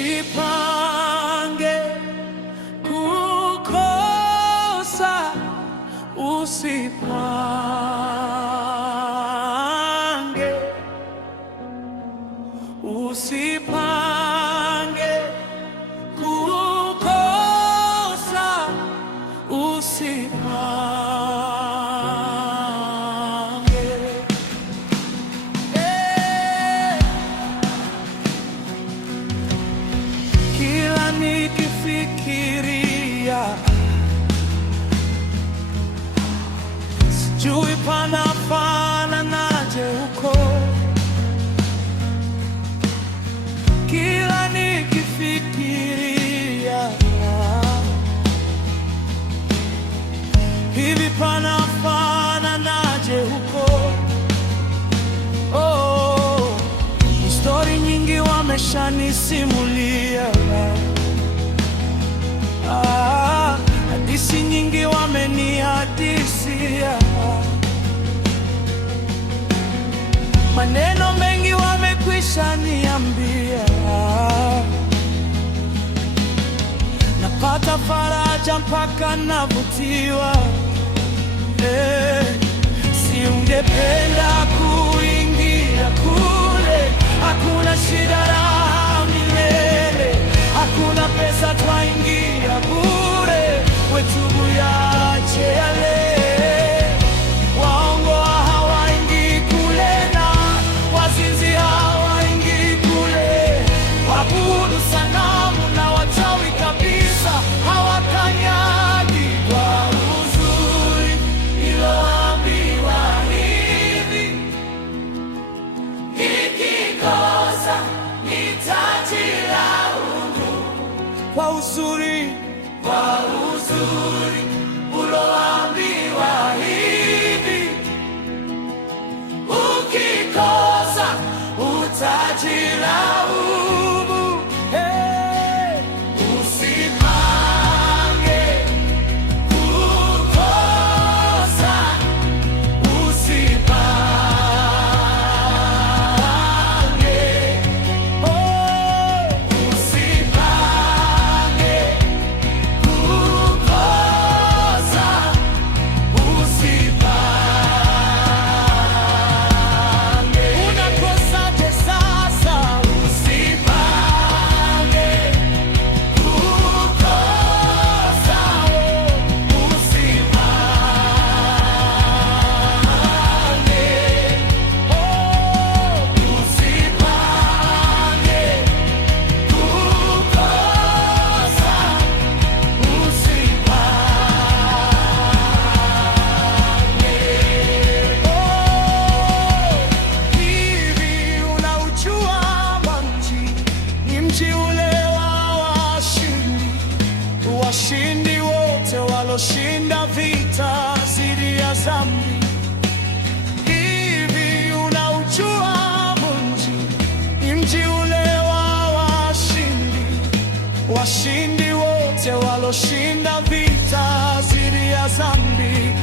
Usipange kukosa, usipange kukosa, usipange. Kila nikifikiria, sijui panafananaje huko. Kila nikifikiria, hivi panafananaje huko. Oh, histori nyingi wameshanisimulia, hadithi nyingi wamenihadithia, maneno mengi wamekwisha niambia. Napata faraja mpaka navutiwa. Si ungependa kuingia kule? Hakuna shida, raha milele. Hakuna pesa, twaingia bure. Wetubu, yache yale. Waongo hawaingii kule na wazinzi hawaingii kule. Waabudu sanamu na wachawi kabisa hawakanyagi. Kwa uzuri niloambiwa hivi, nikikosa nitajilaumu. Kwa uzuri uloambiwa hivi, ukikosa utajilaumu. Usipange kukosa, usipange. Usipange kukosa, usipange. Unakosaje sasa? Usipange kukosa, usipange. Usipange kukosa, usipange. Hivi unaujua mji ni mji ule wa washindi, washindi wote waloshinda vita dhidi ya dhambi. Hivi unaujua mji ni mji ule wa washindi, washindi wote waloshinda vita dhidi ya dhambi.